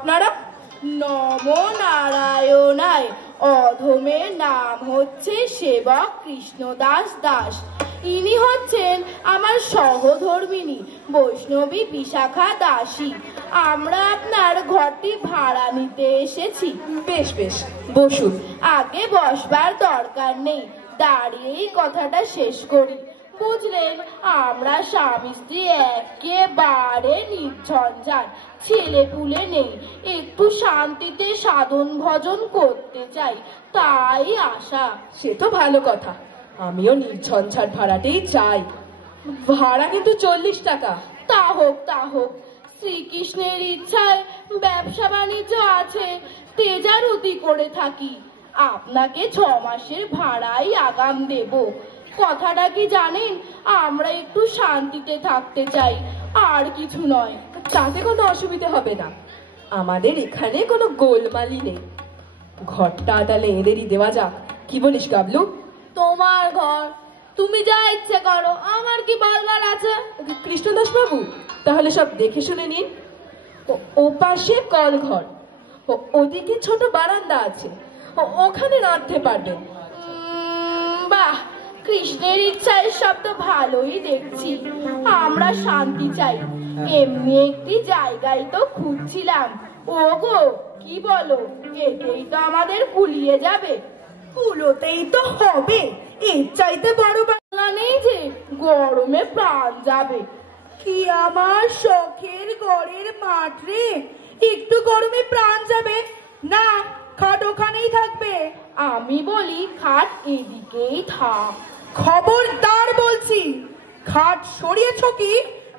আপনারা? নমো নারায়ণায়। অধমের নাম হচ্ছে সেবক কৃষ্ণদাস দাস। ইনি হচ্ছেন আমার সহধর্মিনী বৈষ্ণবী বিশাখা দাসী। আমরা আপনার ঘরটি ভাড়া নিতে এসেছি। বেশ বেশ, বসুন। আগে বসবার দরকার নেই, দাঁড়িয়েই কথাটা শেষ করি। বুঝলেন, আমরা স্বামী স্ত্রী একেবারে নির্ঝঞ্ঝাট, ছেলে পুলে নেই, একটু শান্তিতে সাধন ভজন করতে চাই, তাই আশা। সে তো ভালো কথা, আমিও নির্ঝঞ্ঝাট ভাড়াতেই চাই। ভাড়া কিন্তু 40 টাকা। তা হোক তা হোক, শ্রীকৃষ্ণের ইচ্ছায় ব্যবসা বাণিজ্য আছে, তেজারতি করে থাকি। আপনাকে 6 মাসের ভাড়াই আগাম দেব। কথাটা কি জানেন, আমরা একটু শান্তিতে থাকতে চাই, আর কিছু নয়। তাতে কোনো অসুবিধা হবে না, আমাদের এখানে কোনো গোলমালি নেই। ঘরটা তাহলে এদেরই দেওয়া যাক, কি বলিস গাবলু? তোমার ঘর, তুমি যা ইচ্ছে করো, আমার কি বলবার আছে? কৃষ্ণদাস বাবু, তাহলে সব দেখে শুনে নিন। ও পাশে কল ঘর, ওদিকে ছোট বারান্দা আছে, ওখানে রাঁধতে পারবেন। বাহ, কৃষ্ণের ইচ্ছায় সব তো ভালোই দেখছি। আমরা শান্তি চাই, এমনি একটি জায়গায় তো খুঁজছিলাম। ওগো, কি বলো, এতেই তো আমাদের কুলিয়ে যাবে? কুলোতেই তো হবে, এর চাইতে বড় বাংলা নেই যে গরমে প্রাণ যাবে। কি আমার শখের ঘরের মাঠ রে, একটু গরমে প্রাণ যাবে না? খাট ওখানেই থাকবে। আমি বলি খাট এদিকেই থাক। খবরদার বলছি, খাট সরিয়েছ কি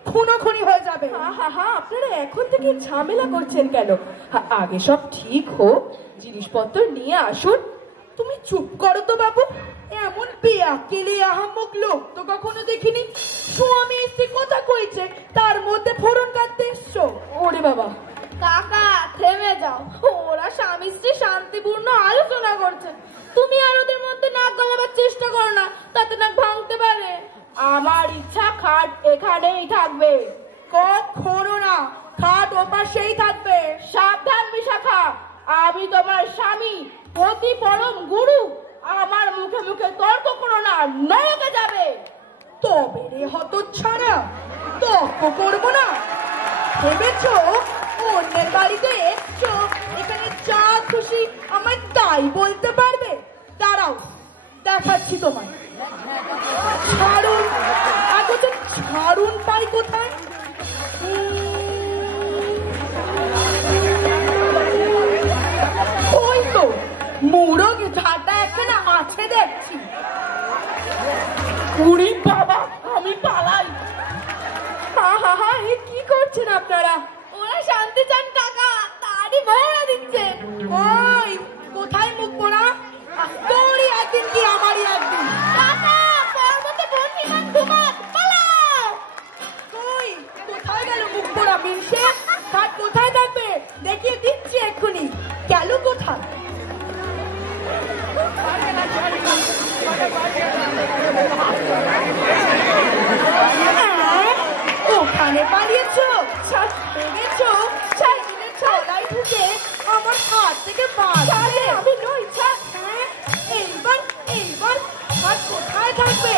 খুনোখুনি হয়ে যাবে। আপনারা এখন থেকে ঝামেলা করছেন কেন? আগে সব ঠিক হোক, জিনিসপত্র নিয়ে আসুন। তুমি চুপ করো তো বাবু, এমন বেয়াক্কেলে আহাম্মক লোক তো কখনো দেখিনি। স্বামী স্ত্রী কথা কইছে, তার মধ্যে ফোড়ন কাটতে এসছো। ওরে বাবা! কাকা থেমে যাও, ওরা স্বামী স্ত্রী শান্তিপূর্ণ আলোচনা করছে, তুমি আর ওদের মধ্যে নাক গলাবার চেষ্টা করো না, তাতে নাক ভাঙতে পারে। আমার ইচ্ছা খাট এখানেই থাকবে। কখনো না, খাট ওপাশেই থাকবে। সাবধান বিশাখা, আমি তোমার স্বামী, অতি পরম গুরু। আমার মুখে মুখে তর্ক করো না, নরকে যাবে। তবে রে হতচ্ছাড়া, তর্ক করবো না ভেবেছো? অন্যের বাড়িতে এসছো, এখানে যা খুশি আমার তাই বলতে পারবে? দাঁড়াও, দেখাচ্ছি তোমায়। ছাড়ুন, আগে তো ছাড়ুন পাই কোথায়? ওই তো মুরগ ঝাঁটা এখানে আছে দেখছি। উড়ি বাবা, আমি পালাই। এ কি করছেন আপনারা? ওরা শান্তি চান কাকা, তারই মহড়া দিচ্ছে। ওই কোথায় মুখ পোড়া? তোরই একদিন কি আমারই একদিন। কাকা, পর্বতে বন্যিমান ঘুমাত, পালাও। তুই কোথায় গেল মুখ পোড়া মিনসে? খাট কোথায় থাকবে দেখিয়ে দিচ্ছি এক্ষুনি। গেল কোথায়? ওখানে পালিয়েছো? ভেবেছো সাইকেলে ছড়াই ঢুকে আমার হাত থেকে বাঁচলে? আমি নই। এইবার এইবার খাট কোথায় থাকবে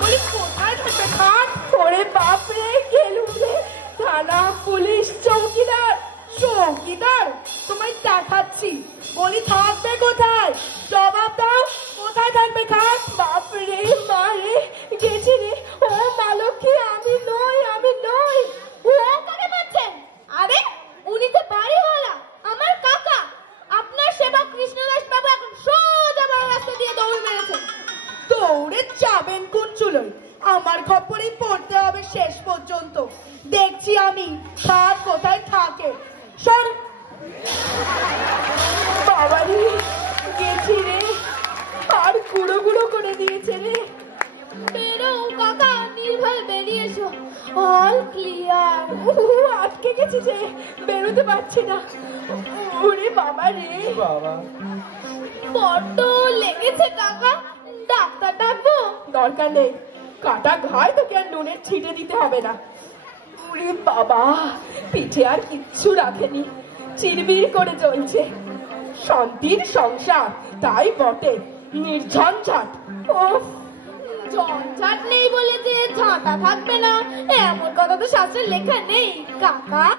বলি, কোথায় থাকবে খাট? ওরে বাপরে, গেলুম রে! থানা, পুলিশ, চৌকিদার। চৌকিদার তোমায় দেখাচ্ছি, বলি থাকবে কোথায়? জবাব দাও, কোথায় থাকবে খাট? বাপরে, মারে গেছে রে! ও মালকী, আমি নই, আমি নই। ও কাকে পাচ্ছেন? আরে উনি তো বাড়িওয়ালা, আমার কাকা। আপনার সেবক কৃষ্ণদাস বাবু এখন সোজা বড় রাস্তা দিয়ে দৌড় মেরেছেন। দৌড়ে যাবেন কোন চুলোয়? আমার খপ্পরেই পড়তে হবে শেষ পর্যন্ত। দেখছি আমি খাট কোথায় থাকে। সর। বাবারে, গেছি রে! আর গুঁড়ো গুঁড়ো করে দিয়েছে রে! বেরো কাকা, নির্ভয় বেরিয়ে এসো, অল ক্লিয়ার। আটকে গেছি যে, বেরোতে পারছি না। ওরে বাবা রে! বাবা, বড্ড লেগেছে কাকা, ডাক্তার ডাকবো? দরকার নেই, কাটা ঘায় তোকে আর নুনের ছিটে দিতে হবে না। ওরে বাবা, পিঠে আর কিচ্ছু রাখেনি, চিরবির করে চলছে। শান্তির সংসার, তাই বটে, নির্ঝঞ্ঝাট। ওফ, ঝঞ্ঝাট নেই বলে যে ঝাঁটা থাকবে না এমন কথা তো শাস্ত্রে লেখা নেই কাকা।